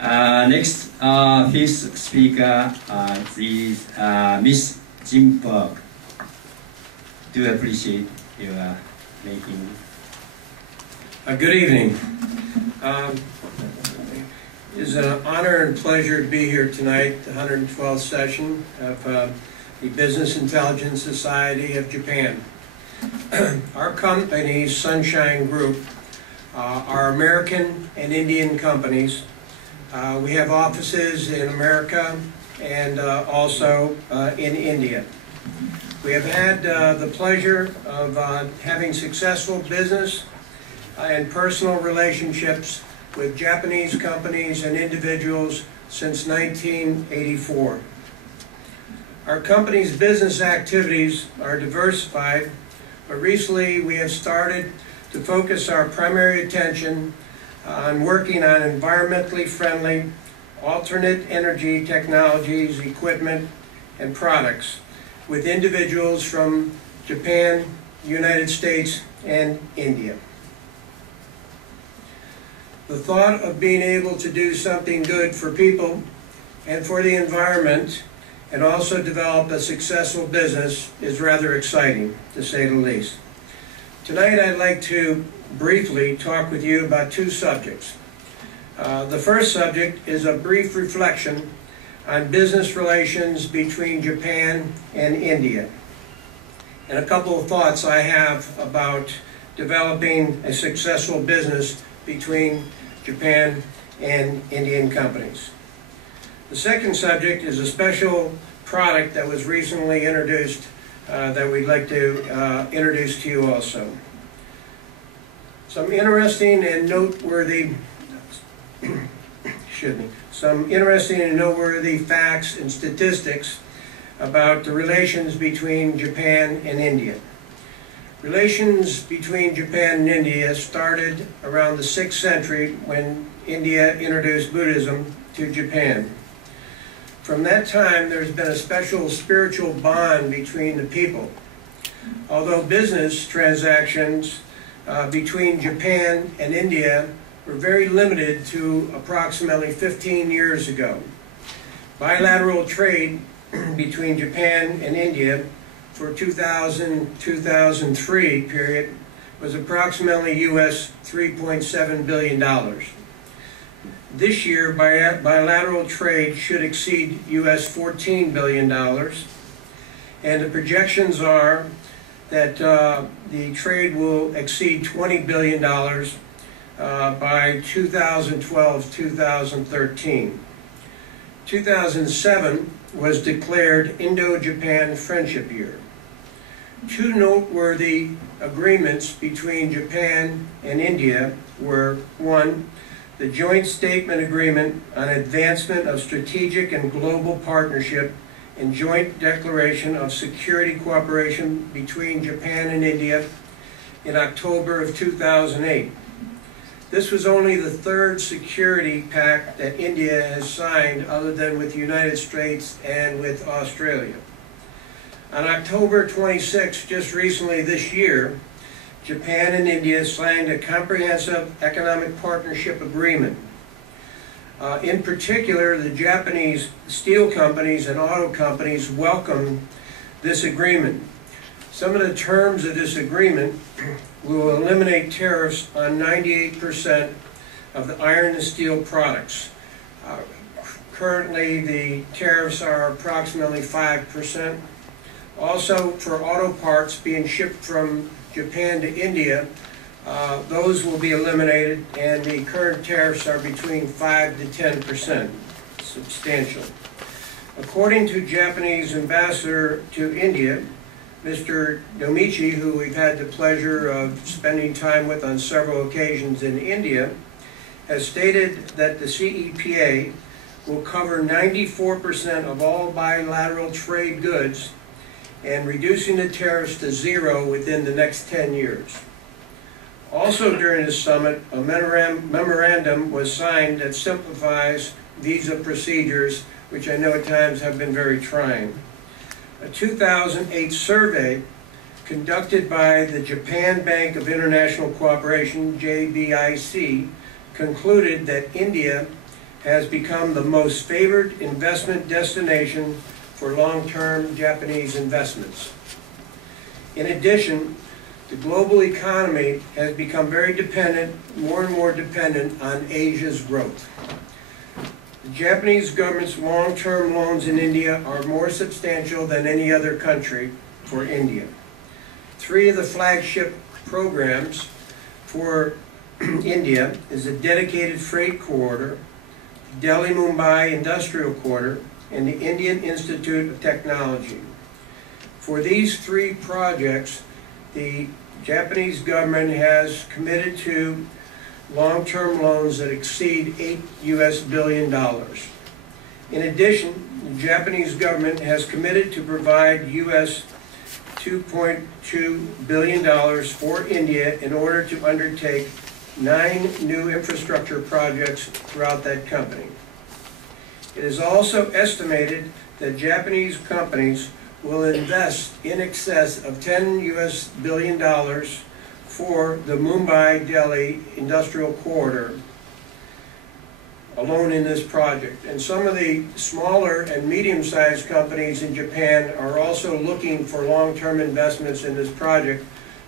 Next, fifth speaker is Miss JimBurke. Do appreciate your making. Good evening. It's an honor and pleasure to be here tonight, the 112th session of the Business Intelligence Society of Japan. Our company, Sunshine Group, are American and Indian companies. We have offices in America and also in India. We have had the pleasure of having successful business and personal relationships with Japanese companies and individuals since 1984. Our company's business activities are diversified, but recently we have started to focus our primary attention on working on environmentally friendly, alternate energy technologies, equipment, and products with individuals from Japan, United States, and India. The thought of being able to do something good for people and for the environment and also develop a successful business is rather exciting, to say the least. Tonight I'd like to briefly talk with you about two subjects. The first subject is a brief reflection on business relations between Japan and India, and a couple of thoughts I have about developing a successful business between Japan and Indian companies. The second subject is a special product that was recently introduced that we'd like to introduce to you also. Some interesting and noteworthy facts and statistics about the relations between Japan and India. Relations between Japan and India started around the 6th century when India introduced Buddhism to Japan. From that time, there's been a special spiritual bond between the people. Although business transactions between Japan and India were very limited to approximately 15 years ago. Bilateral trade between Japan and India for 2000-2003 period was approximately US $3.7 billion. This year, bilateral trade should exceed US $14 billion, and the projections are that the trade will exceed $20 billion by 2012-2013. 2007 was declared Indo-Japan Friendship Year. Two noteworthy agreements between Japan and India were, one, the Joint Statement Agreement on Advancement of Strategic and Global Partnership and Joint Declaration of Security Cooperation between Japan and India in October of 2008. This was only the third security pact that India has signed other than with the United States and with Australia. On October 26, just recently this year, Japan and India signed a comprehensive economic partnership agreement. In particular, the Japanese steel companies and auto companies welcomed this agreement. Some of the terms of this agreement will eliminate tariffs on 98% of the iron and steel products. Currently, the tariffs are approximately 5%. Also, for auto parts being shipped from Japan to India, those will be eliminated, and the current tariffs are between 5 to 10%, substantial. According to Japanese ambassador to India, Mr. Domichi, who we've had the pleasure of spending time with on several occasions in India, has stated that the CEPA will cover 94% of all bilateral trade goods and reducing the tariffs to zero within the next 10 years. Also during the summit, a memorandum was signed that simplifies visa procedures, which I know at times have been very trying. A 2008 survey conducted by the Japan Bank of International Cooperation, JBIC, concluded that India has become the most favored investment destination for long-term Japanese investments. In addition, the global economy has become very dependent, more and more dependent on Asia's growth. The Japanese government's long-term loans in India are more substantial than any other country for India. 3 of the flagship programs for India is a dedicated freight corridor, Delhi-Mumbai Industrial Corridor, and the Indian Institute of Technology. For these 3 projects, the Japanese government has committed to long-term loans that exceed $8 billion. In addition, the Japanese government has committed to provide $2.2 billion for India in order to undertake 9 new infrastructure projects throughout that company. It is also estimated that Japanese companies will invest in excess of $10 billion for the Mumbai-Delhi Industrial Corridor alone in this project. And some of the smaller and medium-sized companies in Japan are also looking for long-term investments in this project,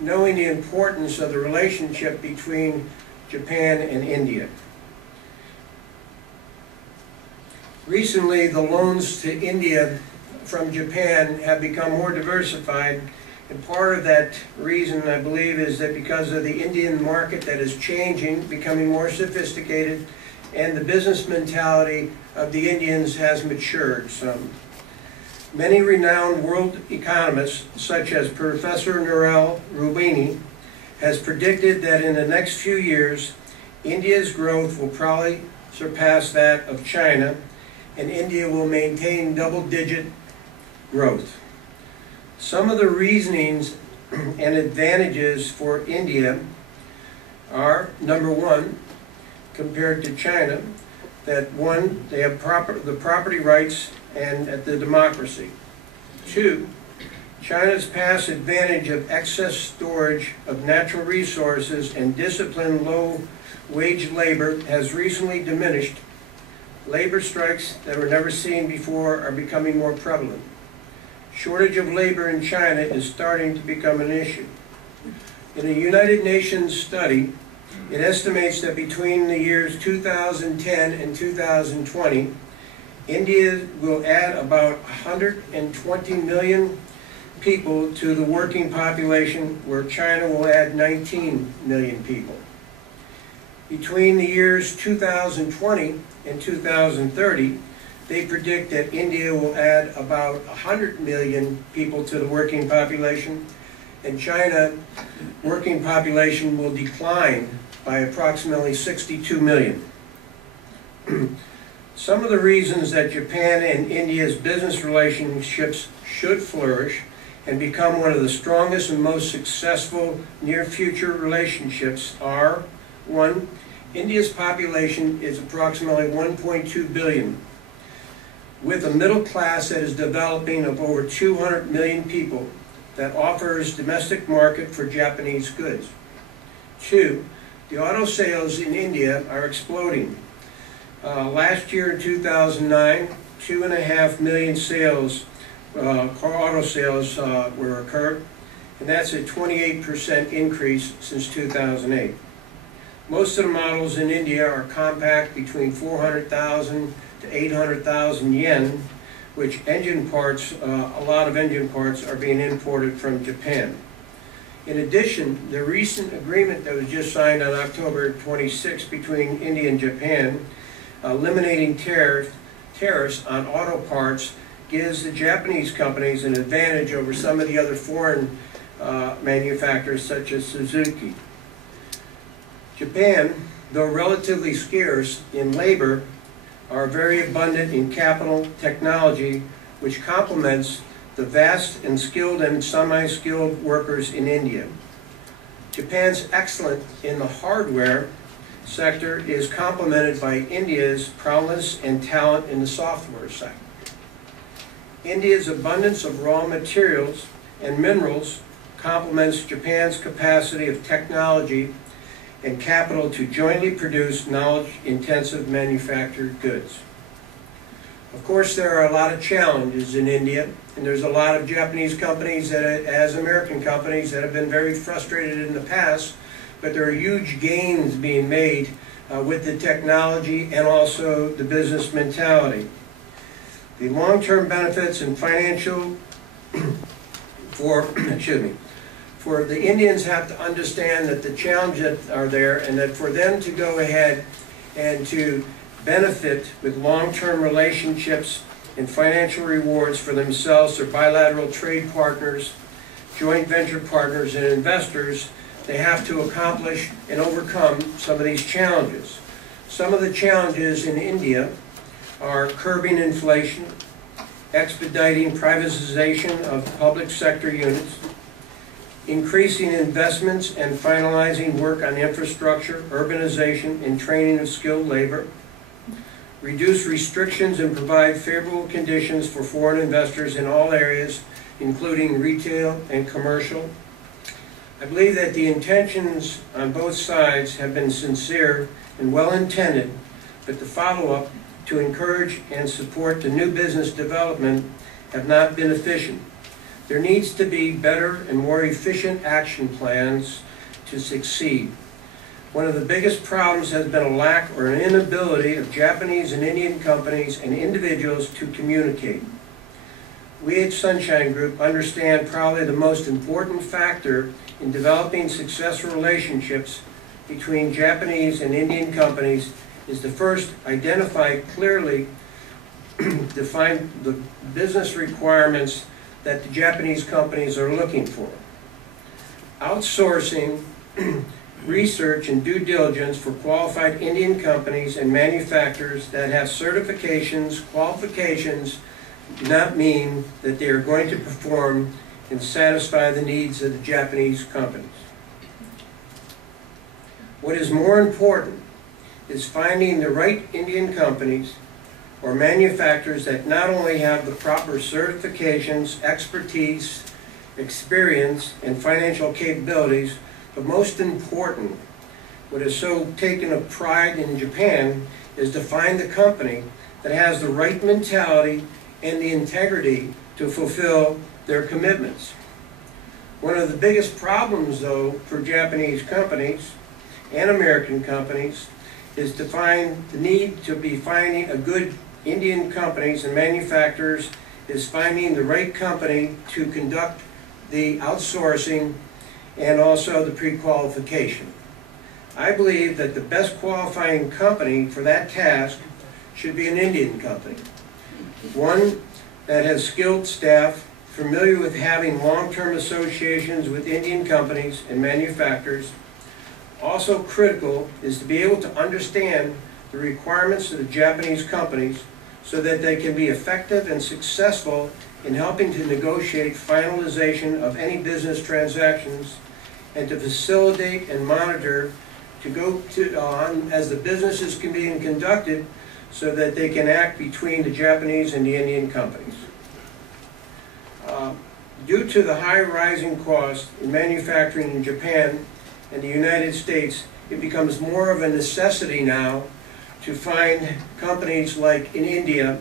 knowing the importance of the relationship between Japan and India. Recently, the loans to India from Japan have become more diversified, and part of that reason, I believe, is that because of the Indian market that is changing, becoming more sophisticated, and the business mentality of the Indians has matured some. Many renowned world economists, such as Professor Nouriel Roubini, has predicted that in the next few years, India's growth will probably surpass that of China, and India will maintain double-digit growth. Some of the reasonings and advantages for India are, number one, compared to China, that one, they have the property rights and the democracy. 2, China's past advantage of excess storage of natural resources and disciplined low-wage labor has recently diminished. Labor strikes that were never seen before are becoming more prevalent. Shortage of labor in China is starting to become an issue. In a United Nations study, it estimates that between the years 2010 and 2020, India will add about 120 million people to the working population, where China will add 19 million people. Between the years 2020 and 2030, they predict that India will add about 100 million people to the working population, and China working population will decline by approximately 62 million. Some of the reasons that Japan and India's business relationships should flourish and become one of the strongest and most successful near-future relationships are: 1, India's population is approximately 1.2 billion, with a middle class that is developing of over 200 million people that offers domestic market for Japanese goods. 2, the auto sales in India are exploding. Last year in 2009, 2.5 million sales, car auto sales were occurred, and that's a 28% increase since 2008. Most of the models in India are compact, between 400,000 to 800,000 yen, which engine parts, a lot of engine parts are being imported from Japan. In addition, the recent agreement that was just signed on October 26 between India and Japan, eliminating tariffs on auto parts, gives the Japanese companies an advantage over some of the other foreign manufacturers, such as Suzuki. Japan, though relatively scarce in labor, are very abundant in capital technology, which complements the vast and skilled and semi-skilled workers in India. Japan's excellence in the hardware sector is complemented by India's prowess and talent in the software sector. India's abundance of raw materials and minerals complements Japan's capacity of technology and capital to jointly produce knowledge-intensive manufactured goods. Of course, there are a lot of challenges in India, and there's a lot of Japanese companies, as American companies, that have been very frustrated in the past, but there are huge gains being made with the technology and also the business mentality. The long-term benefits and financial for the Indians have to understand that the challenges are there, and that for them to go ahead and to benefit with long-term relationships and financial rewards for themselves, their bilateral trade partners, joint venture partners, and investors, they have to accomplish and overcome some of these challenges. Some of the challenges in India are curbing inflation, expediting privatization of public sector units, increasing investments and finalizing work on infrastructure, urbanization, and training of skilled labor, reduce restrictions and provide favorable conditions for foreign investors in all areas, including retail and commercial. I believe that the intentions on both sides have been sincere and well-intended, but the follow-up to encourage and support the new business development have not been efficient. There needs to be better and more efficient action plans to succeed. One of the biggest problems has been a lack or an inability of Japanese and Indian companies and individuals to communicate. We at Sunshine Group understand probably the most important factor in developing successful relationships between Japanese and Indian companies is to first identify clearly, define the business requirements that the Japanese companies are looking for. Outsourcing research and due diligence for qualified Indian companies and manufacturers that have certifications, qualifications, do not mean that they are going to perform and satisfy the needs of the Japanese companies. What is more important is finding the right Indian companies or manufacturers that not only have the proper certifications, expertise, experience, and financial capabilities, but most important, what is so taken of pride in Japan is to find the company that has the right mentality and the integrity to fulfill their commitments. One of the biggest problems, though, for Japanese companies and American companies is to find the need to be finding a good Indian companies and manufacturers is finding the right company to conduct the outsourcing and also the pre-qualification. I believe that the best qualifying company for that task should be an Indian company. One that has skilled staff, familiar with having long-term associations with Indian companies and manufacturers. Also critical is to be able to understand the requirements of the Japanese companies so that they can be effective and successful in helping to negotiate finalization of any business transactions and to facilitate and monitor to go on as the business is being conducted so that they can act between the Japanese and the Indian companies. Due to the high rising cost in manufacturing in Japan and the United States, it becomes more of a necessity now to find companies like in India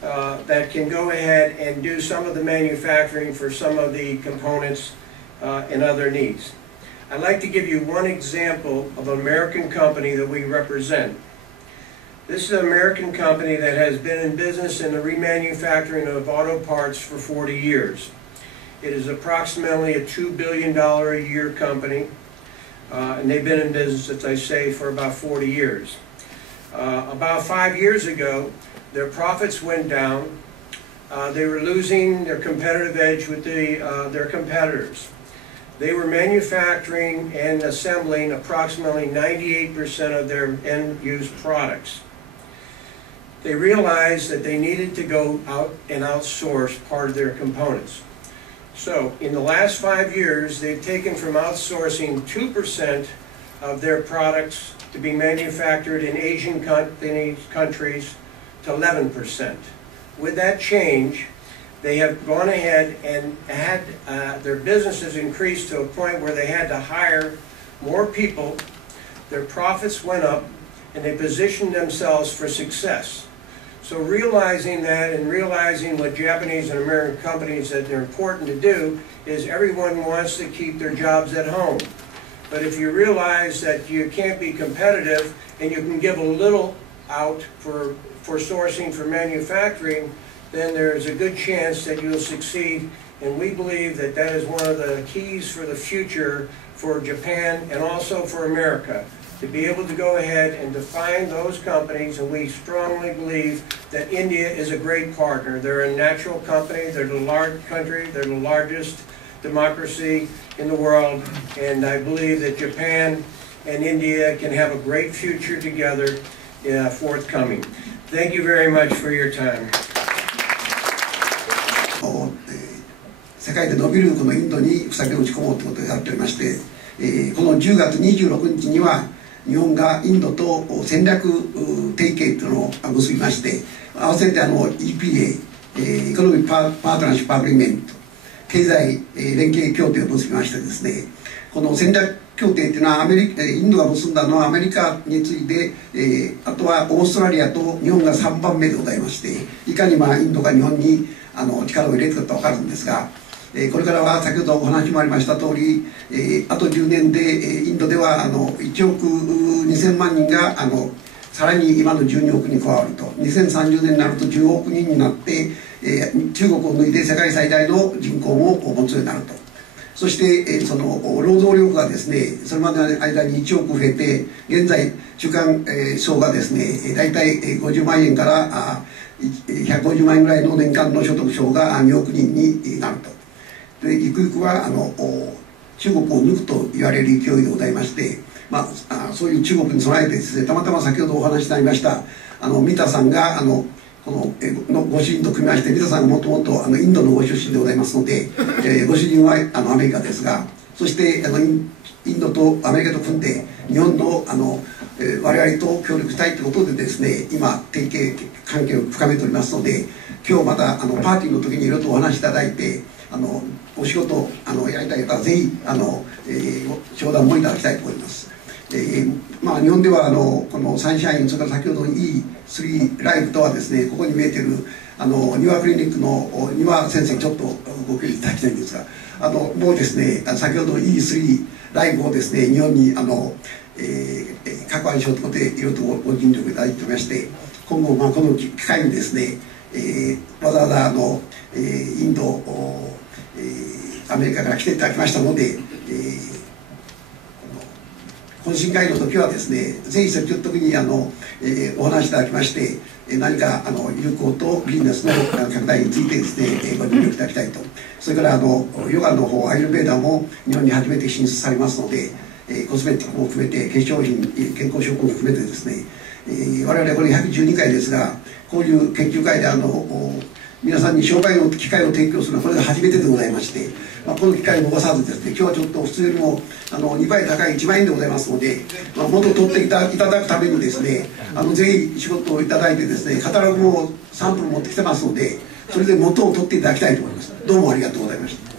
that can go ahead and do some of the manufacturing for some of the components and other needs. I'd like to give you one example of an American company that we represent. This is an American company that has been in business in the remanufacturing of auto parts for 40 years. It is approximately a $2 billion a year company, and they've been in business, as I say, for about 40 years. About 5 years ago, their profits went down. They were losing their competitive edge with their competitors. They were manufacturing and assembling approximately 98% of their end-use products. They realized that they needed to go out and outsource part of their components. So in the last 5 years, they've taken from outsourcing 2% of their products to be manufactured in Asian countries to 11%. With that change, they have gone ahead and had their businesses increased to a point where they had to hire more people their profits went up, and they positioned themselves for success. So realizing that and realizing what Japanese and American companies that they're important to do is everyone wants to keep their jobs at home. But if you realize that you can't be competitive and you can give a little out for sourcing, for manufacturing, then there's a good chance that you'll succeed. And we believe that that is one of the keys for the future for Japan and also for America, to be able to go ahead and define those companies. And we strongly believe that India is a great partner. They're a natural company, they're the large country, they're the largest democracy in the world, and I believe that Japan and India can have a great future together forthcoming. Thank you very much for your time. 世界で伸びるこのインドに不先を打ち込もうということをやっておりまして、この10月26日には日本がインドと戦略提携というのを結びまして、合わせてEPA、イコノミックパートナーシップアグリーメント、経済連携協定を結びましてですね、この戦略協定というのはインドが結んだのはアメリカに次いで、あとはオーストラリアと日本が3番目でございまして、いかにインドが日本に力を入れているかと分かるんですが、これからは先ほどお話もありました通り、あと10年でインドでは1億2000万人がさらに今の12億に加わると、2030年になると10億人になって、中国を抜いて世界最大の人口を持つようになると。そしてその労働力がですね、それまでの間に1億増えて、現在中間層がですね、大体50万円から150万円ぐらいの年間の所得層が2億人になると。でゆくゆくは中国を抜くと言われる勢いでございまして、そういう中国に備えてですね、たまたま先ほどお話しになりました三田さんがこのご主人と組みまして、三田さんがもともとインドのご出身でございますので、ご主人はアメリカですが、そしてインドとアメリカと組んで日本の我々と協力したいということでですね、今提携関係を深めておりますので、今日またパーティーの時にいろいろとお話しいただいて、お仕事やりたい方はぜひ商談もいただきたいと思います。日本ではこのサンシャイン、それから先ほどの E3 ライフとはですね、ここに見えてる庭クリニックの庭先生にちょっとご協力いただきたいんですが、もうですね、先ほど E3 ライフをですね、日本に各案しようということでいろいろとご尽力いただいておりまして、今後この機会にですね、わざわざインド、アメリカから来ていただきましたので、懇親会の時はですね、ぜひ積極的にお話しいただきまして、何か友好とビジネスの拡大についてですね、ご尽力いただきたいと。それからヨガの方、アイルベーダも日本に初めて進出されますので、コスメティックも含めて化粧品、健康食品も含めてですね、我々これ112回ですが、こういう研究会で皆さんに商売の機会を提供するのはこれが初めてでございまして、この機会を逃さずですね、今日はちょっと普通よりも2倍高い1万円でございますので、もっと取っていただくためにですね、ぜひ仕事をいただいてですね、カタログもサンプル持ってきてますので、それで元を取っていただきたいと思います。どうもありがとうございました。